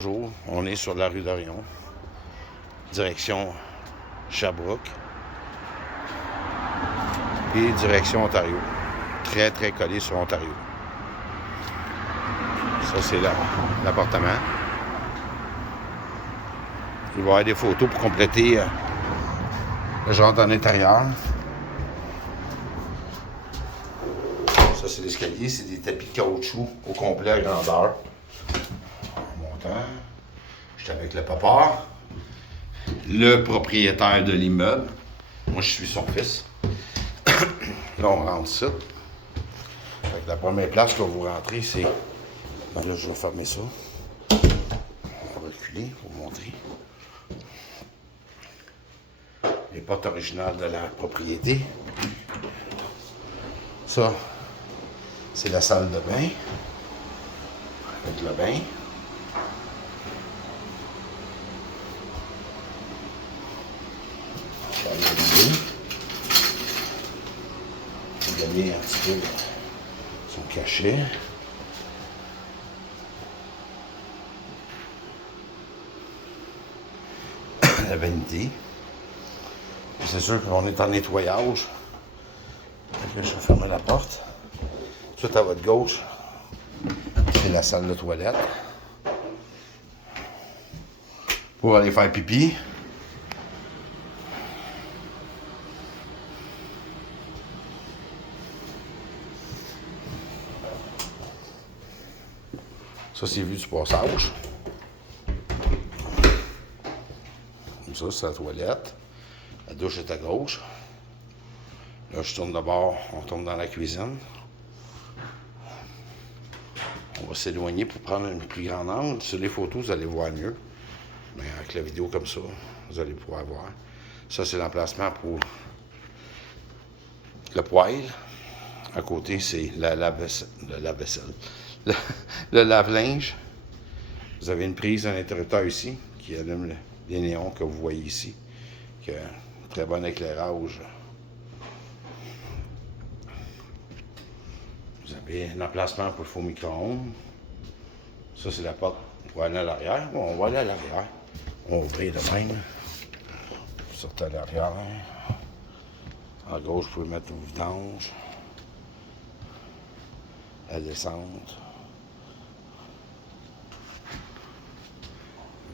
Bonjour, on est sur la rue d'Orion, direction Sherbrooke et direction Ontario. Très très collé sur Ontario. Ça c'est l'appartement. Il va y avoir des photos pour compléter le genre en intérieur. Ça c'est l'escalier, c'est des tapis de caoutchouc au complet à grandeur. J'étais avec le papa, le propriétaire de l'immeuble. Moi, je suis son fils. Là, on rentre ici. Fait que la première place que vous rentrez, c'est... Ben là, je vais fermer ça. On va reculer pour vous montrer. Les portes originales de la propriété. Ça, c'est la salle de bain. Avec le bain. Regardez un petit peu son cachet. La vanité. C'est sûr qu'on est en nettoyage. Je vais fermer la porte. Tout à votre gauche, c'est la salle de toilette. Pour aller faire pipi. Ça, c'est vu du passage. Comme ça, c'est la toilette. La douche est à gauche. Là, je tourne de bord, on tombe dans la cuisine. On va s'éloigner pour prendre une plus grande angle. Sur les photos, vous allez voir mieux. Mais avec la vidéo comme ça, vous allez pouvoir voir. Ça, c'est l'emplacement pour le poêle. À côté, c'est le lave-linge. Vous avez une prise d'un interrupteur ici qui allume les néons que vous voyez ici. Qui a un très bon éclairage. Vous avez un emplacement pour le faux micro-ondes. Ça, c'est la porte pour aller à l'arrière. Bon, on va aller à l'arrière. On va ouvrir de même. Vous sortez à l'arrière. À gauche, vous pouvez mettre au vidange. La descente.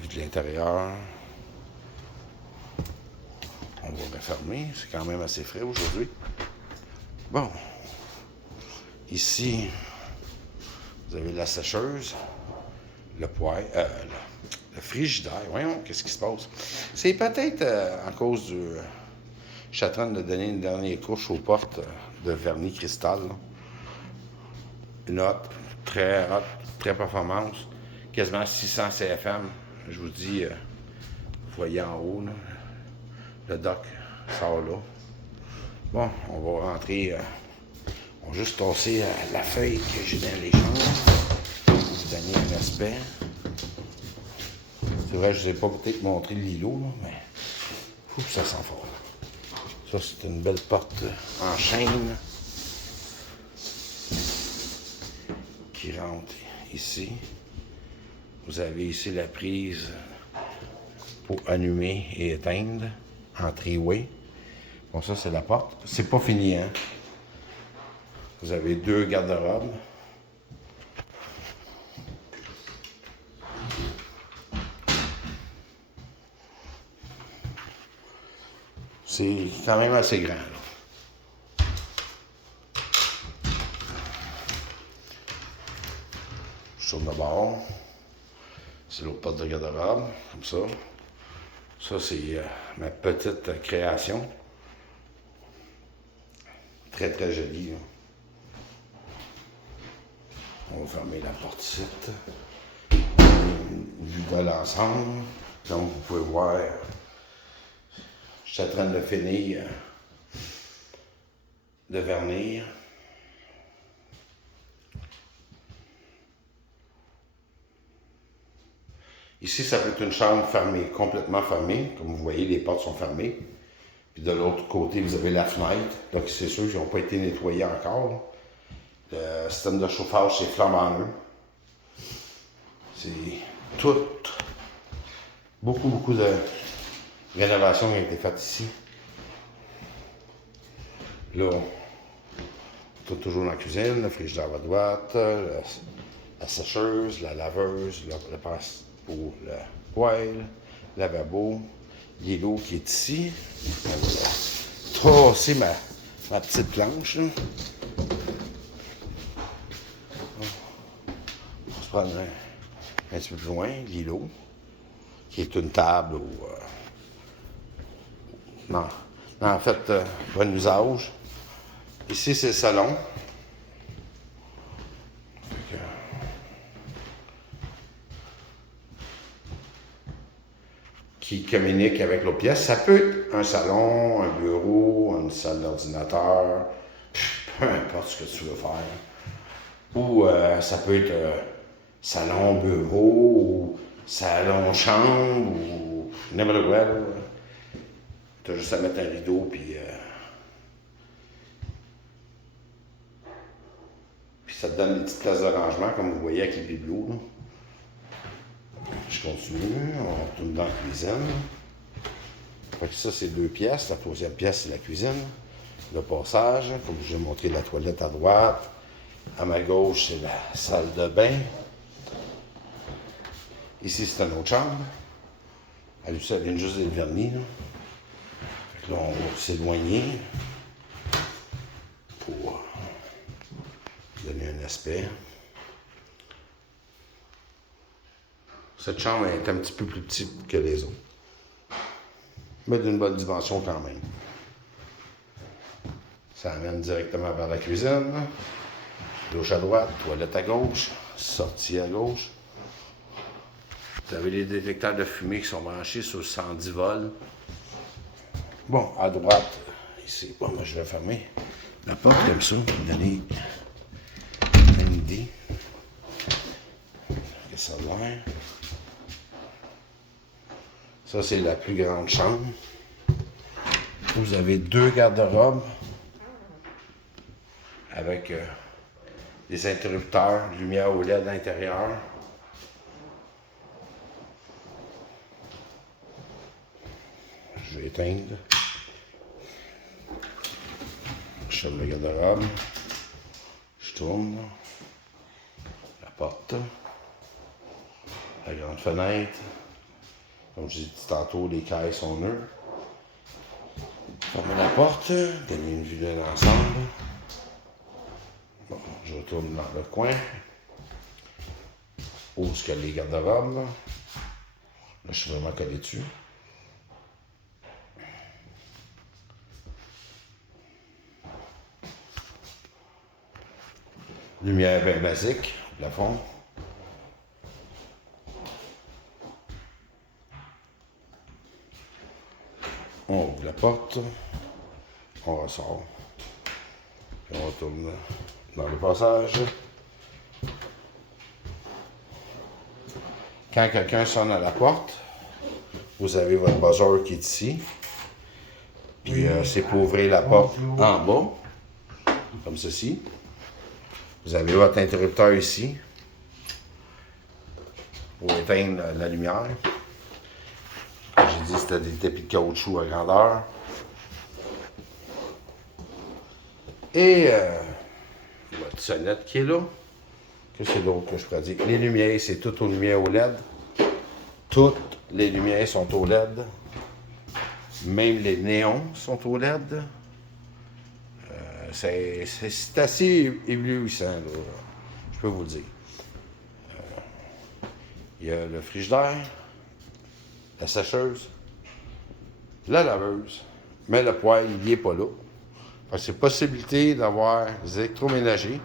Vue de l'intérieur. On va refermer. C'est quand même assez frais aujourd'hui. Bon. Ici, vous avez la sécheuse, le poêle, le frigidaire. Voyons, qu'est-ce qui se passe? C'est peut-être en cause du... Je suis en train de donner une dernière couche aux portes de vernis cristal. Là. Une haute, très performance, quasiment 600 CFM. Je vous dis, vous voyez en haut, là, le dock sort là. Bon, on va rentrer, on va juste tasser la feuille que j'ai dans les chambres pour vous donner un aspect. C'est vrai, je ne vous ai pas peut-être montré le lilo, là, mais ça sent fort. Ça, c'est une belle porte en chaîne qui rentre ici. Vous avez ici la prise pour allumer et éteindre en triway. Bon, ça, c'est la porte. C'est pas fini, hein? Vous avez deux garde-robes. C'est quand même assez grand, là. Je tourne de bord. C'est l'autre porte de garde-robe, comme ça. Ça, c'est ma petite création. Très, très jolie, là. On va fermer la porte ici. Vue de l'ensemble. Donc, vous pouvez voir, je suis en train de finir de vernir. Ici, ça peut être une chambre fermée, complètement fermée. Comme vous voyez, les portes sont fermées. Puis de l'autre côté, vous avez la fenêtre. Donc, c'est sûr qu'ils n'ont pas été nettoyés encore. Le système de chauffage, c'est flambant neuf. C'est beaucoup de rénovations qui ont été faites ici. Là, on est toujours dans la cuisine, le frigidaire à droite, la sécheuse, la laveuse, le passe pour le poêle, le lavabo, l'îlot qui est ici. On va tracer ma petite planche. Là. On va se prendre un petit peu plus loin, l'îlot, qui est une table ou... non, en fait, bon usage. Ici, c'est le salon. Qui communique avec l'autre pièce. Ça peut être un salon, un bureau, une salle d'ordinateur, peu importe ce que tu veux faire. Ou ça peut être salon, bureau, ou salon, chambre, ou n'importe quoi. Tu as juste à mettre un rideau, puis ça te donne des petites places de rangement, comme vous voyez avec les bibelots. Là. Je continue, on retourne dans la cuisine. Fait que ça, c'est 2 pièces. La 3e pièce, c'est la cuisine. Le passage, comme je vous ai montré la toilette à droite. À ma gauche, c'est la salle de bain. Ici, c'est une autre chambre. Elle vient juste d'être vernis. Là. Fait que là, on va s'éloigner pour donner un aspect. Cette chambre est un petit peu plus petite que les autres. Mais d'une bonne dimension quand même. Ça amène directement vers la cuisine. Douche à droite, toilette à gauche, sortie à gauche. Vous avez les détecteurs de fumée qui sont branchés sur 110 volts. Bon, à droite, ici. Bon, moi je vais fermer la porte comme ça pour donner une idée. Que ça va. Ça, c'est la plus grande chambre. Vous avez 2 garde-robes avec des interrupteurs, lumière OLED à l'intérieur. Je vais éteindre. Je ferme le garde-robe. Je tourne. La porte. La grande fenêtre. Comme je dis tantôt, les cailles sont neutres. Fermez la porte, donner une vue de l'ensemble. Bon, je retourne dans le coin. Où est-ce qu'il y a les garde-robes? Là, je suis vraiment collé dessus. Lumière bien basique, plafond. On ouvre la porte, on ressort, puis on retourne dans le passage. Quand quelqu'un sonne à la porte, vous avez votre buzzer qui est ici, puis c'est pour ouvrir la porte en bas, comme ceci. Vous avez votre interrupteur ici, pour éteindre la lumière. J'ai dit que c'était des tapis de caoutchouc à grandeur. Et votre sonnette qui est là. Que c'est d'autre que je pourrais dire? Les lumières, c'est tout aux lumières OLED. Toutes les lumières sont OLED. Même les néons sont OLED. C'est assez éblouissant, là. Je peux vous le dire. Il y a le frigidaire, la sécheuse, la laveuse, mais le poêle, il n'est pas là. C'est possibilité d'avoir des électroménagers.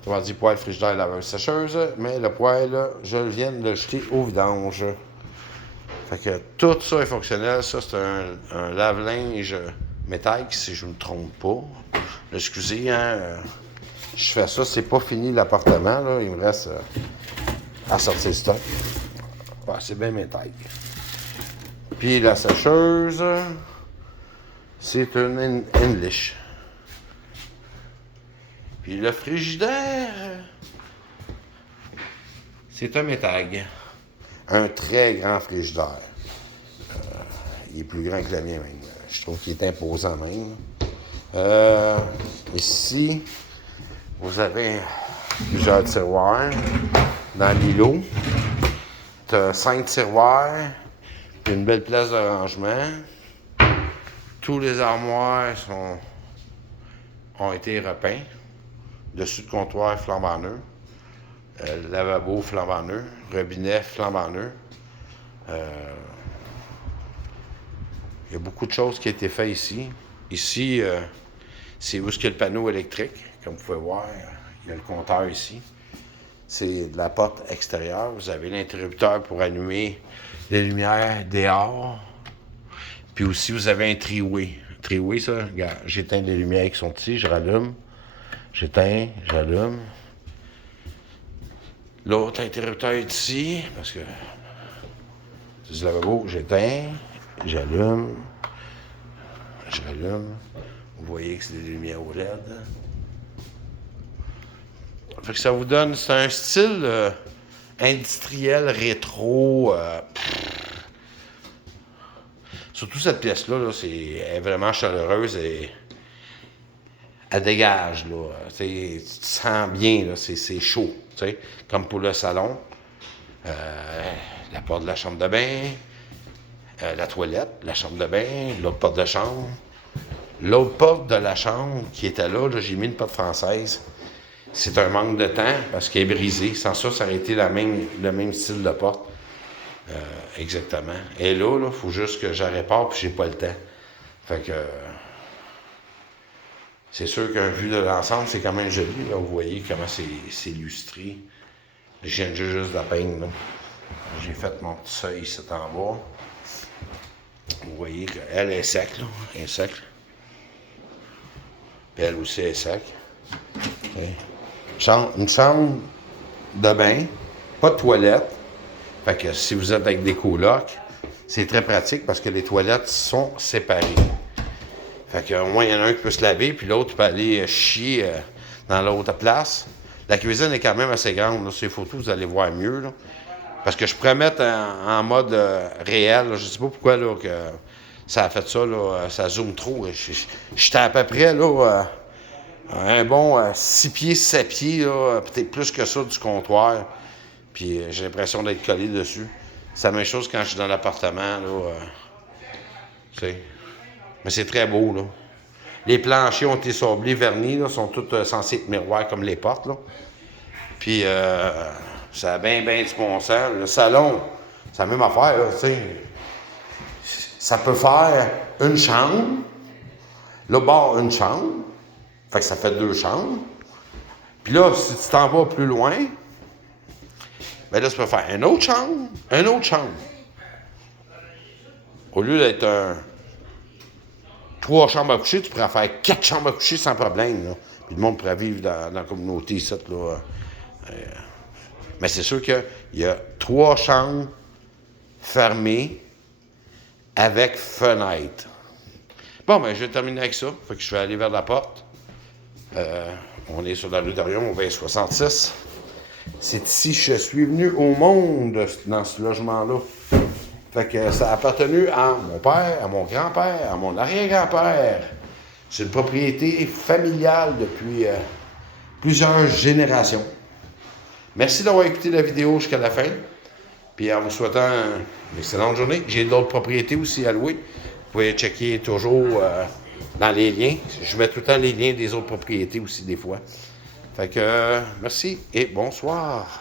Autrement dit, poêle, frigidaire, laveuse, sécheuse, mais le poêle, je viens de le jeter au vidange. Fait que tout ça est fonctionnel. Ça, c'est un lave-linge métallique, si je ne me trompe pas. Excusez, hein, je fais ça. C'est pas fini l'appartement, là. Il me reste à sortir le stock. Ouais, c'est bien métallique. Puis la sécheuse, c'est une English. Puis le frigidaire, C'est un Métag. Un très grand frigidaire. Il est plus grand que le mien même. Je trouve qu'il est imposant même. Ici, vous avez plusieurs tiroirs dans l'îlot. Tu as 5 tiroirs, puis une belle place de rangement. Tous les armoires ont été repeints. Dessus de comptoir flambant neuf. Lavabo flambant neuf. Robinet flambant neuf. Il y a beaucoup de choses qui ont été faites ici. Ici, c'est où est-ce qu'il y a le panneau électrique. Comme vous pouvez voir, il y a le compteur ici. C'est de la porte extérieure. Vous avez l'interrupteur pour allumer les lumières dehors. Puis aussi, vous avez un triway. Triway, ça, regarde, j'éteins les lumières qui sont ici, je rallume. J'éteins, j'allume. L'autre interrupteur est ici, parce que c'est du lavabo, j'éteins, j'allume, je rallume. Vous voyez que c'est des lumières au LED. Fait que ça vous donne, c'est un style industriel, rétro. Surtout cette pièce-là, là, elle est vraiment chaleureuse et elle dégage. Là. Tu te sens bien, là, c'est chaud. T'sais, comme pour le salon. La porte de la chambre de bain, la toilette, la chambre de bain, l'autre porte de chambre. L'autre porte de la chambre qui était là, j'ai mis une porte française. C'est un manque de temps parce qu'elle est brisée. Sans ça, ça aurait été le même style de porte. Exactement. Et là, il faut juste que je répare puis j'ai pas le temps. Fait que c'est sûr qu'un vue de l'ensemble, c'est quand même joli. Là. Vous voyez comment c'est illustré. Je viens juste de peindre. J'ai fait mon petit seuil ici en bas. Vous voyez qu'elle est sec, là. Elle est sec. Puis elle aussi est sec. Okay. Une chambre de bain, pas de toilette. Fait que si vous êtes avec des colocs, c'est très pratique parce que les toilettes sont séparées. Fait qu'au moins, il y en a un qui peut se laver, puis l'autre peut aller chier dans l'autre place. La cuisine est quand même assez grande. Là. Sur les photos, vous allez voir mieux. Là. Parce que je pourrais mettre en mode réel. Là. Je ne sais pas pourquoi là, que ça a fait ça. Là, ça zoome trop. J'étais à peu près là, un bon 6 pieds, 7 pieds, là, peut-être plus que ça du comptoir. Puis j'ai l'impression d'être collé dessus. C'est la même chose quand je suis dans l'appartement. Tu sais. Mais c'est très beau, là. Les planchers ont été sablés, vernis, là, sont tous censés être miroirs comme les portes, là. Puis, ça a bien du bon sens. Le salon, c'est la même affaire, là, tu sais. Ça peut faire une chambre. Là, bord, une chambre. Fait que ça fait 2 chambres. Puis là, si tu t'en vas plus loin, bien là, tu peux faire une autre chambre. Au lieu d'être 3 chambres à coucher, tu pourrais faire 4 chambres à coucher sans problème. Là. Puis le monde pourrait vivre dans la communauté ici. Là. Mais c'est sûr qu'il y a 3 chambres fermées avec fenêtre. Bon, ben je vais terminer avec ça. Fait que je vais aller vers la porte. On est sur la rue d'Orion, au 2066. C'est ici que je suis venu au monde, dans ce logement-là. Fait que ça a appartenu à mon père, à mon grand-père, à mon arrière-grand-père. C'est une propriété familiale depuis plusieurs générations. Merci d'avoir écouté la vidéo jusqu'à la fin. Puis en vous souhaitant une excellente journée. J'ai d'autres propriétés aussi à louer. Vous pouvez checker toujours dans les liens. Je mets tout le temps les liens des autres propriétés aussi des fois. Fait que merci et bonsoir.